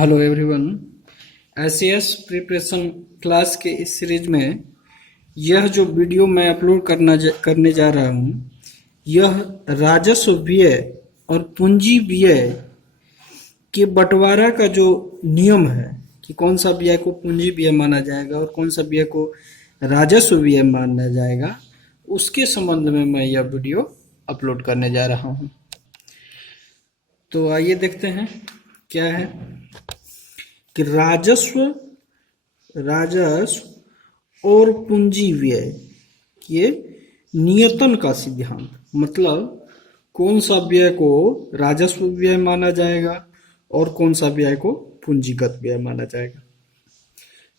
Hello everyone. SAS preparation class के इस series में यह जो वीडियो मैं अपलोड करने जा रहा हूँ, यह राजस्व व्यय और पूंजी व्यय के बंटवारा का जो नियम है कि कौन सा व्यय को पूंजी व्यय माना जाएगा और कौन सा व्यय को राजस्व व्यय माना जाएगा, उसके संबंध में मैं यह वीडियो अपलोड करने जा रहा हूँ। तो आइए देखते हैं क्या है कि राजस्व और पूंजी व्यय के नियतन का सिद्धांत, मतलब कौन सा व्यय को राजस्व व्यय माना जाएगा और कौन सा व्यय को पूंजीगत व्यय माना जाएगा।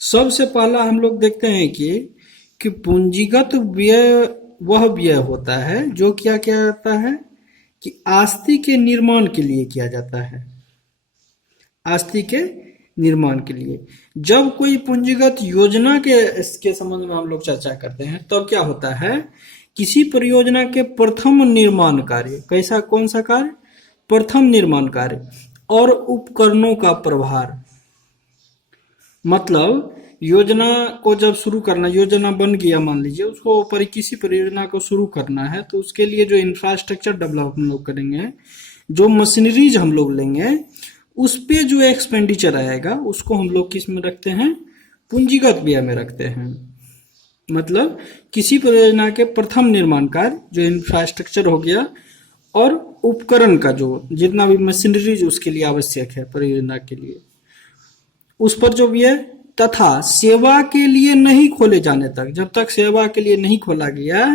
सबसे पहला हम लोग देखते हैं कि पूंजीगत व्यय वह व्यय होता है जो क्या जाता है कि आस्ति के निर्माण के लिए किया जाता है। आस्ति के निर्माण के लिए जब कोई पूंजीगत योजना के इसके संबंध में हम लोग चर्चा करते हैं, तब क्या होता है, किसी परियोजना के प्रथम निर्माण कार्य, कैसा कौन सा कार्य, प्रथम निर्माण कार्य और उपकरणों का प्रभार, मतलब योजना को जब शुरू करना, योजना बन गया मान लीजिए, उसको किसी परियोजना को शुरू करना है तो उसके लिए जो इंफ्रास्ट्रक्चर डेवलप हम लोग करेंगे, जो मशीनरीज हम लोग लेंगे, उस पे जो एक्सपेंडिचर आएगा उसको हम लोग किस में रखते हैं, पूंजीगत व्यय में रखते हैं। मतलब किसी परियोजना के प्रथम निर्माण कार्य जो इंफ्रास्ट्रक्चर हो गया और उपकरण का जो जितना भी मशीनरीज उसके लिए आवश्यक है परियोजना के लिए, उस पर जो व्यय, तथा सेवा के लिए नहीं खोले जाने तक, जब तक सेवा के लिए नहीं खोला गया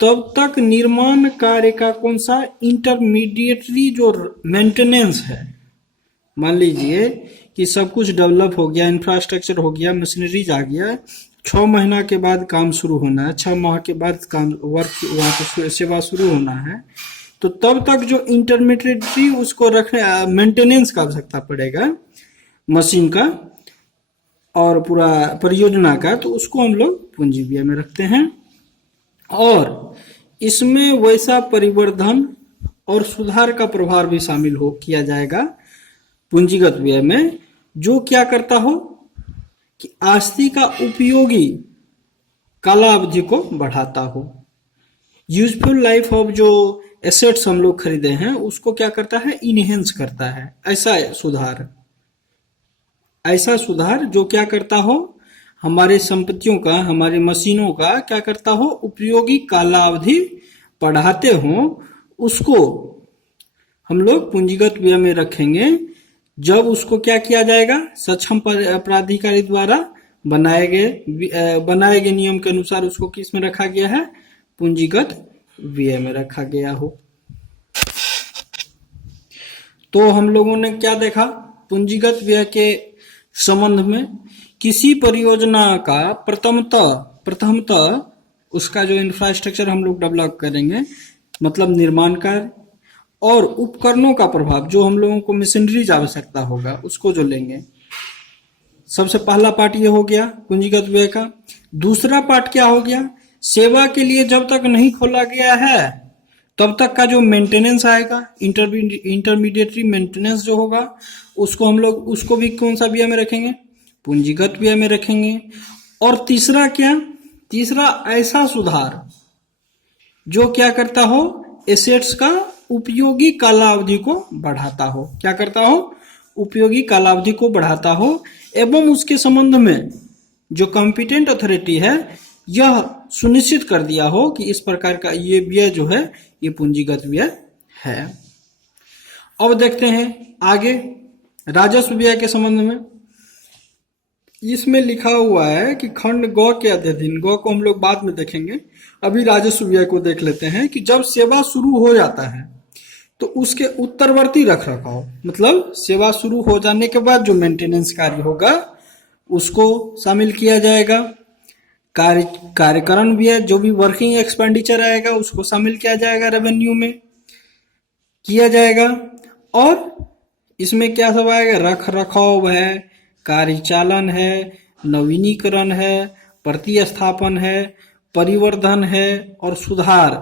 तब तक निर्माण कार्य का कौन सा इंटरमीडिएटरी जो मेंटेनेंस है, मान लीजिए कि सब कुछ डेवलप हो गया, इंफ्रास्ट्रक्चर हो गया, मशीनरीज आ गया, 6 महीना के बाद काम शुरू होना है, 6 माह के बाद काम वर्क वहाँ पे सेवा शुरू होना है, तो तब तक जो इंटरमीडिएटरी उसको रखने मेंटेनेंस का आवश्यकता पड़ेगा मशीन का और पूरा परियोजना का, तो उसको हम लोग पूंजी व्यय में रखते हैं। और इसमें वैसा परिवर्धन और सुधार का प्रभार भी शामिल किया जाएगा पूंजीगत व्यय में, जो क्या करता हो कि आस्ति का उपयोगी कालावधि को बढ़ाता हो। यूजफुल लाइफ ऑफ जो एसेट्स हम लोग खरीदे हैं उसको क्या करता है, इनहेंस करता है। ऐसा सुधार जो क्या करता हो, हमारे संपत्तियों का, हमारे मशीनों का क्या करता हो, उपयोगी कालावधि बढ़ाते हो, उसको हम लोग पूंजीगत व्यय में रखेंगे। जब उसको क्या किया जाएगा, सक्षम प्राधिकारी द्वारा बनाए गए नियम के अनुसार उसको किस में रखा गया है, पूंजीगत व्यय में रखा गया हो। तो हम लोगों ने क्या देखा, पूंजीगत व्यय के संबंध में किसी परियोजना का प्रथमतः उसका जो इंफ्रास्ट्रक्चर हम लोग डेवलप करेंगे, मतलब निर्माण कार्य और उपकरणों का प्रभाव, जो हम लोगों को मशीनरीज आवश्यकता होगा उसको जो लेंगे। सबसे पहला पार्ट ये हो गया पूंजीगत व्यय का। दूसरा पार्ट क्या हो गया, सेवा के लिए जब तक नहीं खोला गया है तब तक का जो मेंटेनेंस आएगा, इंटरमीडिएटरी मेंटेनेंस जो होगा, उसको हम लोग उसको भी कौन सा व्यय में रखेंगे, पूंजीगत व्यय में रखेंगे। और तीसरा क्या, तीसरा ऐसा सुधार जो क्या करता हो, एसेट्स का उपयोगी कालावधि को बढ़ाता हो, क्या करता हो, उपयोगी कालावधि को बढ़ाता हो, एवं उसके संबंध में जो कॉम्पिटेंट अथॉरिटी है यह सुनिश्चित कर दिया हो कि इस प्रकार का ये व्यय जो है ये पूंजीगत व्यय है। अब देखते हैं आगे राजस्व व्यय के संबंध में। इसमें लिखा हुआ है कि खंड गौ के अधीन, गौ को हम लोग बाद में देखेंगे, अभी राजस्व व्यय को देख लेते हैं कि जब सेवा शुरू हो जाता है तो उसके उत्तरवर्ती रख रखाव, मतलब सेवा शुरू हो जाने के बाद जो मेंटेनेंस कार्य होगा उसको शामिल किया जाएगा। कार्यकरण व्यय, जो भी वर्किंग एक्सपेंडिचर आएगा उसको शामिल किया जाएगा, रेवेन्यू में किया जाएगा। और इसमें क्या सब आएगा, रख रखाव है, कार्यचालन है, नवीनीकरण है, प्रतिस्थापन है, परिवर्धन है और सुधार,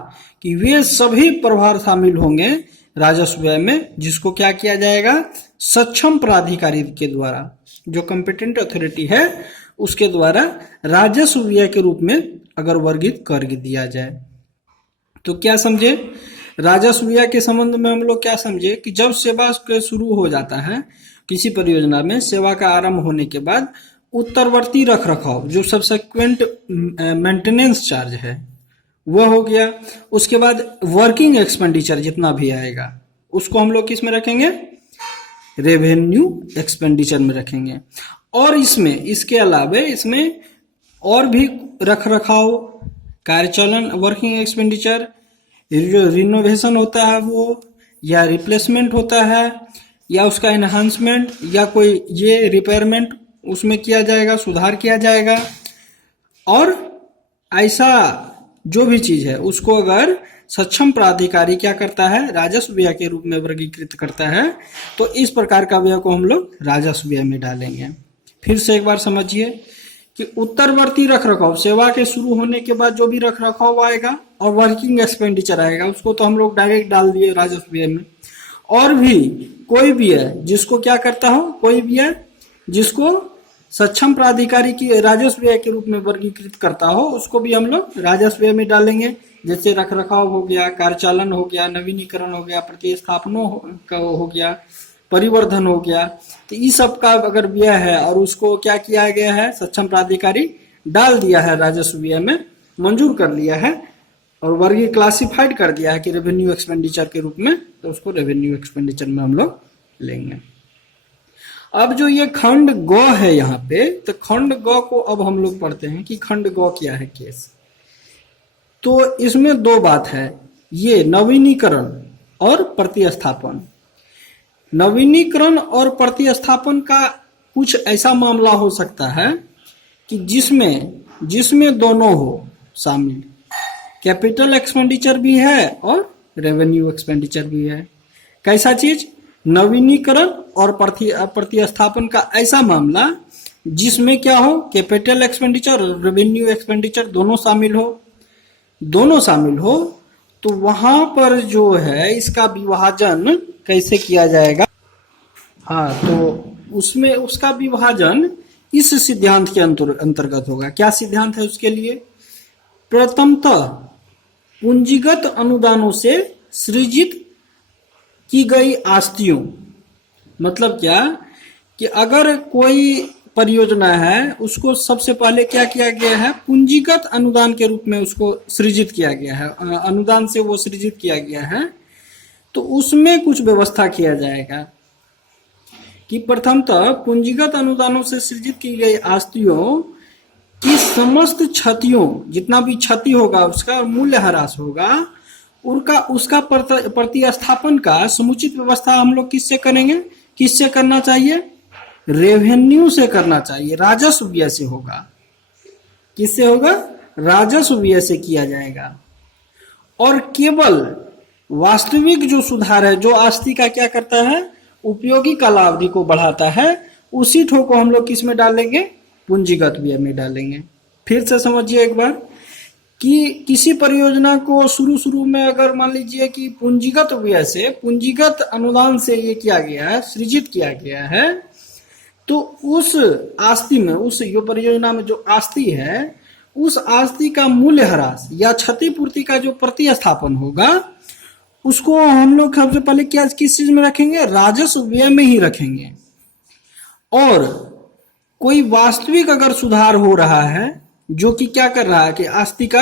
कि वे सभी प्रभार शामिल होंगे राजस्व व्यय में, जिसको क्या किया जाएगा, सक्षम प्राधिकारी के द्वारा, जो कंपिटेंट अथॉरिटी है उसके द्वारा राजस्व व्यय के रूप में अगर वर्गित कर दिया जाए। तो क्या समझे, राजस्व व्यय के संबंध में हम लोग क्या समझे कि जब सेवा शुरू हो जाता है किसी परियोजना में, सेवा का आरंभ होने के बाद उत्तरवर्ती रख रखाव जो सब्सिक्वेंट मेंटेनेंस चार्ज है वह हो गया। उसके बाद वर्किंग एक्सपेंडिचर जितना भी आएगा उसको हम लोग किस में रखेंगे, रेवेन्यू एक्सपेंडिचर में रखेंगे। और इसमें इसके अलावे इसमें और भी रख रखाव, कार्यचालन वर्किंग एक्सपेंडिचर, जो रिनोवेशन होता है वो, या रिप्लेसमेंट होता है, या उसका एनहांसमेंट, या कोई ये रिपेयरमेंट उसमें किया जाएगा, सुधार किया जाएगा। और ऐसा जो भी चीज है उसको अगर सक्षम प्राधिकारी क्या करता है, राजस्व व्यय के रूप में वर्गीकृत करता है, तो इस प्रकार का व्यय को हम लोग राजस्व व्यय में डालेंगे। फिर से एक बार समझिए कि उत्तरवर्ती रख रखाव, सेवा के शुरू होने के बाद जो भी रख रखाव आएगा और वर्किंग एक्सपेंडिचर आएगा उसको तो हम लोग डायरेक्ट डाल दिए राजस्व व्यय में। और भी कोई भी है जिसको क्या करता हो, कोई भी है जिसको सक्षम प्राधिकारी की राजस्व व्यय के रूप में वर्गीकृत करता हो उसको भी हम लोग राजस्व व्यय में डालेंगे। जैसे रख रखाव हो गया, कार्यचालन हो गया, नवीनीकरण हो गया, प्रतिस्थापनों हो गया, परिवर्धन हो गया। तो इस सब का अगर व्यय है और उसको क्या किया गया है, सक्षम प्राधिकारी डाल दिया है राजस्व व्यय में, मंजूर कर लिया है और वर्गीय क्लासिफाइड कर दिया है कि रेवेन्यू एक्सपेंडिचर के रूप में, तो उसको रेवेन्यू एक्सपेंडिचर में हम लोग लेंगे। अब जो ये खंड ग है यहाँ पे, तो खंड ग को अब हम लोग पढ़ते हैं कि खंड ग क्या है केस। तो इसमें दो बात है, ये नवीनीकरण और प्रतिस्थापन। नवीनीकरण और प्रतिस्थापन का कुछ ऐसा मामला हो सकता है कि जिसमें दोनों हो शामिल, कैपिटल एक्सपेंडिचर भी है और रेवेन्यू एक्सपेंडिचर भी है। कैसा चीज, नवीनीकरण और प्रतिस्थापन का ऐसा मामला जिसमें क्या हो, कैपिटल एक्सपेंडिचर और रेवेन्यू एक्सपेंडिचर दोनों शामिल हो, तो वहां पर जो है इसका विभाजन कैसे किया जाएगा। हाँ, तो उसमें उसका विभाजन इस सिद्धांत के अंतर्गत होगा। क्या सिद्धांत है उसके लिए, प्रथमतः पूंजीगत अनुदानों से सृजित की गई आस्तियों, मतलब क्या कि अगर कोई परियोजना है उसको सबसे पहले क्या किया गया है, पूंजीगत अनुदान के रूप में उसको सृजित किया गया है, अनुदान से वो सृजित किया गया है, तो उसमें कुछ व्यवस्था किया जाएगा कि प्रथमतः पूंजीगत अनुदानों से सृजित की गई आस्तियों की समस्त क्षतियों, जितना भी क्षति होगा उसका मूल्य ह्रास होगा, उसका प्रतिस्थापन का समुचित व्यवस्था हम लोग किससे करेंगे, किससे करना चाहिए, रेवेन्यू से करना चाहिए, राजस्व व्यय से होगा। किससे होगा, राजस्व व्यय से किया जाएगा। और केवल वास्तविक जो सुधार है, जो आस्ति का क्या करता है, उपयोगी कालावधि को बढ़ाता है, उसी ठोक को हम लोग किस में डालेंगे, पूंजीगत व्यय में डालेंगे। फिर से समझिए एक बार कि किसी परियोजना को शुरू में अगर मान लीजिए कि पूंजीगत व्यय से, पूंजीगत अनुदान से ये किया गया है, सृजित किया गया है, तो उस आस्ति में, उस परियोजना में जो आस्ति है, उस आस्ति का मूल्य ह्रास या क्षतिपूर्ति का जो प्रतिस्थापन होगा, उसको हम लोग सबसे पहले क्या किस चीज में रखेंगे, राजस्व व्यय में ही रखेंगे। और कोई वास्तविक अगर सुधार हो रहा है जो कि क्या कर रहा है कि आस्ति का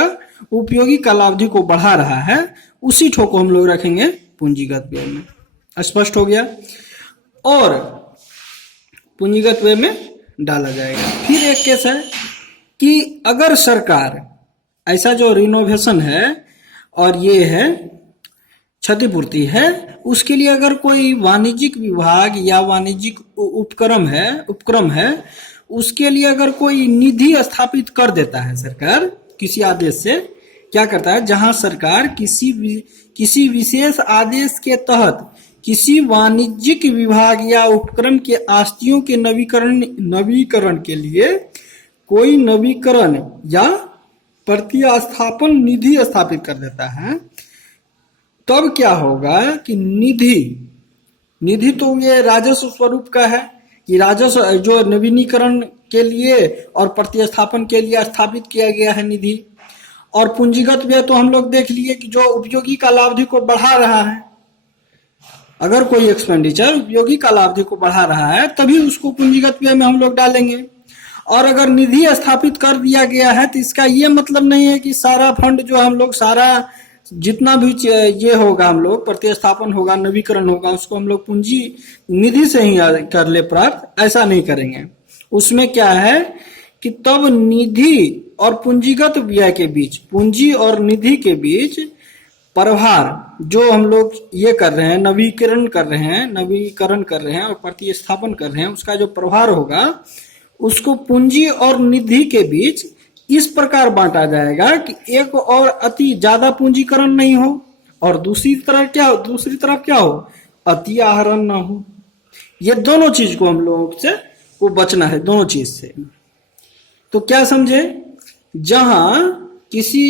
उपयोगी कालावधि को बढ़ा रहा है, उसी ठोक को हम लोग रखेंगे पूंजीगत व्यय में। स्पष्ट हो गया। और पूंजीगत व्यय में डाला जाएगा। फिर एक केस है कि अगर सरकार ऐसा जो रिनोवेशन है और ये है क्षतिपूर्ति है, उसके लिए अगर कोई वाणिज्यिक विभाग या वाणिज्यिक उपक्रम है, उसके लिए अगर कोई निधि स्थापित कर देता है सरकार किसी आदेश से, क्या करता है, जहां सरकार किसी विशेष आदेश के तहत किसी वाणिज्यिक विभाग या उपक्रम के आस्तियों के नवीकरण के लिए कोई नवीकरण या प्रतिस्थापन निधि स्थापित कर देता है, तब क्या होगा कि निधि निधि तो ये राजस्व स्वरूप का है कि राजस्व जो नवीनीकरण के लिए और प्रतिस्थापन के लिए स्थापित किया गया है निधि। और पूंजीगत व्यय तो हम लोग देख लिए कि जो उपयोगी कालावधि को बढ़ा रहा है। अगर कोई एक्सपेंडिचर उपयोगी कालावधि को बढ़ा रहा है तभी उसको पूंजीगत व्यय में हम लोग डालेंगे। और अगर निधि स्थापित कर दिया गया है तो इसका ये मतलब नहीं है कि सारा फंड जो हम लोग सारा जितना भी ये होगा हम लोग प्रतिस्थापन होगा नवीकरण होगा उसको हम लोग पूंजी निधि से ही कर ले प्राप्त, ऐसा नहीं करेंगे। उसमें क्या है कि तब निधि और पूंजीगत व्यय के बीच, पूंजी और निधि के बीच प्रभार जो हम लोग ये कर रहे हैं नवीकरण कर रहे हैं और प्रतिस्थापन कर रहे हैं उसका जो प्रभार होगा उसको पूंजी और निधि के बीच इस प्रकार बांटा जाएगा कि एक और अति ज्यादा पूंजीकरण नहीं हो और दूसरी तरफ क्या हो अति आहरण ना हो। ये दोनों चीज को हम लोग से को बचना है, दोनों चीज से। तो क्या समझे, जहां किसी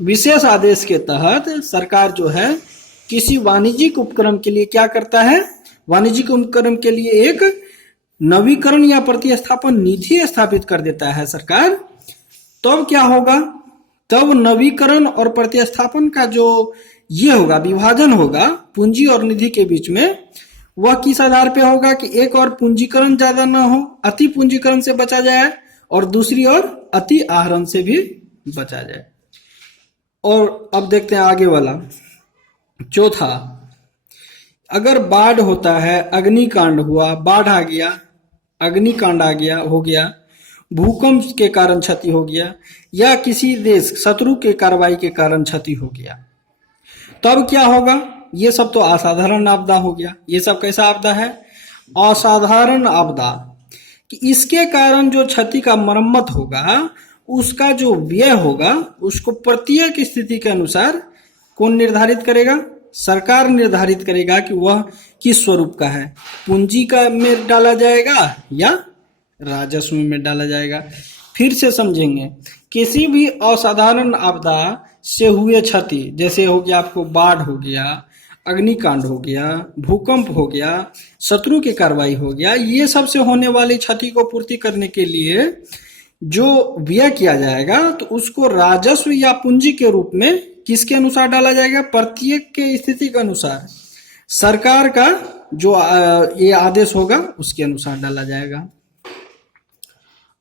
विशेष आदेश के तहत सरकार जो है किसी वाणिज्यिक उपक्रम के लिए क्या करता है, वाणिज्यिक उपक्रम के लिए एक नवीकरण या प्रतिस्थापन निधि स्थापित कर देता है सरकार। तब क्या होगा, तब नवीकरण और प्रतिस्थापन का जो ये होगा विभाजन होगा पूंजी और निधि के बीच में, वह किस आधार पे होगा कि एक और पूंजीकरण ज्यादा ना हो, अति पूंजीकरण से बचा जाए और दूसरी ओर अति आहरण से भी बचा जाए। और अब देखते हैं आगे वाला चौथा, अगर बाढ़ होता है, अग्निकांड हुआ, बाढ़ आ गया, अग्निकांड आ गया हो गया, भूकंप के कारण क्षति हो गया या किसी देश शत्रु के कार्रवाई के कारण क्षति हो गया, तब क्या होगा, ये सब तो असाधारण आपदा हो गया। ये सब कैसा आपदा है, असाधारण आपदा, कि इसके कारण जो क्षति का मरम्मत होगा उसका जो व्यय होगा उसको प्रत्येक स्थिति के अनुसार कौन निर्धारित करेगा, सरकार निर्धारित करेगा कि वह किस स्वरूप का है, पूंजी का में डाला जाएगा या राजस्व में डाला जाएगा। फिर से समझेंगे, किसी भी असाधारण आपदा से हुए क्षति, जैसे हो गया आपको बाढ़ हो गया, अग्निकांड हो गया, भूकंप हो गया, शत्रु की कार्रवाई हो गया, ये सब से होने वाली क्षति को पूर्ति करने के लिए जो व्यय किया जाएगा तो उसको राजस्व या पूंजी के रूप में किसके अनुसार डाला जाएगा, प्रत्येक के स्थिति के अनुसार सरकार का जो ये आदेश होगा उसके अनुसार डाला जाएगा,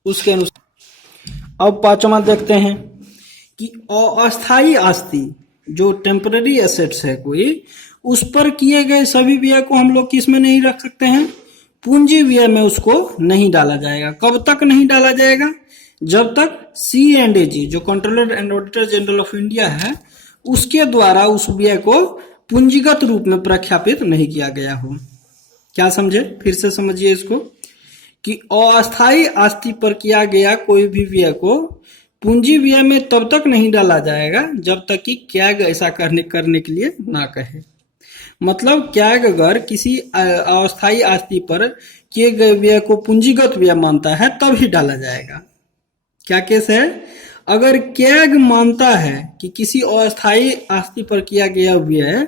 उसके अनुसार। अब पांचवा देखते हैं कि अस्थायी आस्ति जो टेम्पररी एसेट्स है कोई, उस पर किए गए सभी व्यय को हम लोग किस में नहीं रख सकते हैं, पूंजी व्यय में उसको नहीं डाला जाएगा। कब तक नहीं डाला जाएगा, जब तक C&AG जो controller and auditor general of India है उसके द्वारा उस व्यय को पूंजीगत रूप में प्रख्यापित नहीं किया गया हो। क्या समझे, फिर से समझिए इसको कि अस्थायी आस्ति पर किया गया कोई भी व्यय को पूंजी व्यय में तब तक नहीं डाला जाएगा जब तक कि कैग ऐसा करने के लिए ना कहे। मतलब कैग अगर किसी अस्थायी आस्ति पर किए गए व्यय को पूंजीगत व्यय मानता है तब ही डाला जाएगा। क्या केस है, अगर कैग मानता है कि किसी अस्थायी आस्ति पर किया गया व्यय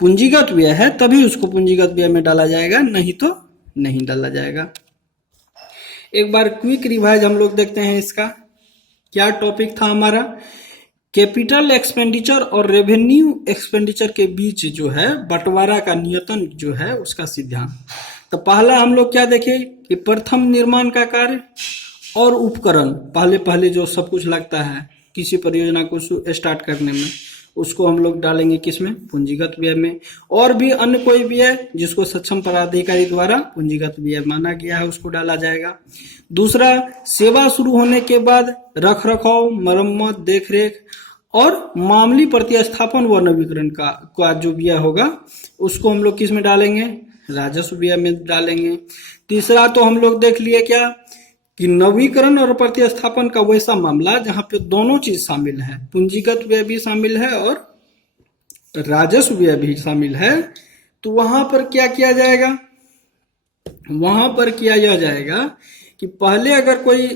पूंजीगत व्यय है तभी उसको पूंजीगत व्यय में डाला जाएगा, नहीं तो नहीं डाला जाएगा। एक बार क्विक रिवाइज हम लोग देखते हैं इसका। क्या टॉपिक था हमारा, कैपिटल एक्सपेंडिचर और रेवेन्यू एक्सपेंडिचर के बीच जो है बंटवारा का नियतन जो है उसका सिद्धांत। तो पहला हम लोग क्या देखे कि प्रथम निर्माण का कार्य और उपकरण, पहले जो सब कुछ लगता है किसी परियोजना को स्टार्ट करने में, उसको हम लोग डालेंगे किसमें, पूंजीगत व्यय में। और भी अन्य कोई व्यय जिसको सक्षम पदाधिकारी द्वारा पूंजीगत व्यय माना गया है उसको डाला जाएगा। दूसरा, सेवा शुरू होने के बाद रख रखाव, मरम्मत, देखरेख और मामूली प्रतिस्थापन व नवीकरण का जो व्यय होगा उसको हम लोग किस में डालेंगे, राजस्व व्यय में डालेंगे। तीसरा तो हम लोग देख लिए क्या कि नवीकरण और प्रतिस्थापन का वैसा मामला जहां पे दोनों चीज शामिल है, पूंजीगत व्यय भी शामिल है और राजस्व व्यय भी शामिल है, तो वहां पर क्या किया जाएगा, वहां पर किया यह जाएगा कि पहले अगर कोई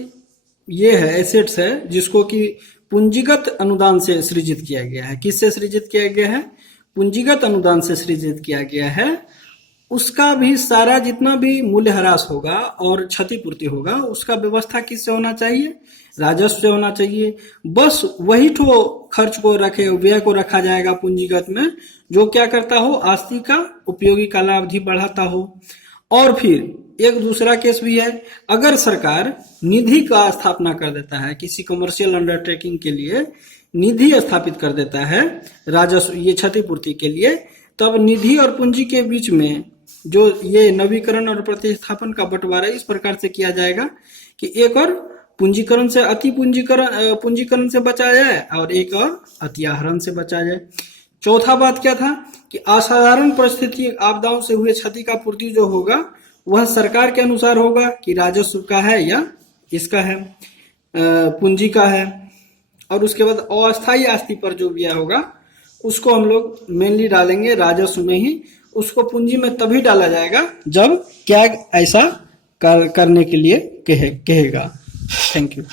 ये है एसेट्स है जिसको कि पूंजीगत अनुदान से सृजित किया गया है, किससे सृजित किया गया है, पूंजीगत अनुदान से सृजित किया गया है, उसका भी सारा जितना भी मूल्यह्रास होगा और क्षतिपूर्ति होगा, उसका व्यवस्था किससे होना चाहिए? राजस्व से होना चाहिए। बस वही ठो खर्च को रखे, व्यय को रखा जाएगा पूंजीगत में, जो क्या करता हो? आस्ती का उपयोगी कालावधि बढ़ाता हो। और फिर एक दूसरा केस भी है, अगर सरकार निधि का स्थापना कर देता है, किसी कमर्शियल अंडरटेकिंग के लिए निधि स्थापित कर देता है राजस्व, ये क्षतिपूर्ति के लिए, तब निधि और पूंजी के बीच में जो ये नवीकरण और प्रतिस्थापन का बंटवारा इस प्रकार से किया जाएगा कि एक और पूंजीकरण से अति पूंजीकरण से बचा जाए और एक और अतिआहरण से बचा जाए। चौथा बात क्या था कि असाधारण परिस्थिति आपदाओं से हुए क्षति का पूर्ति जो होगा वह सरकार के अनुसार होगा कि राजस्व का है या इसका है, पूंजी का है। और उसके बाद अस्थायी आस्ति पर जो व्यय होगा उसको हम लोग मेनली डालेंगे राजस्व में ही, उसको पूंजी में तभी डाला जाएगा जब क्या ऐसा करने के लिए कहेगा। Thank you.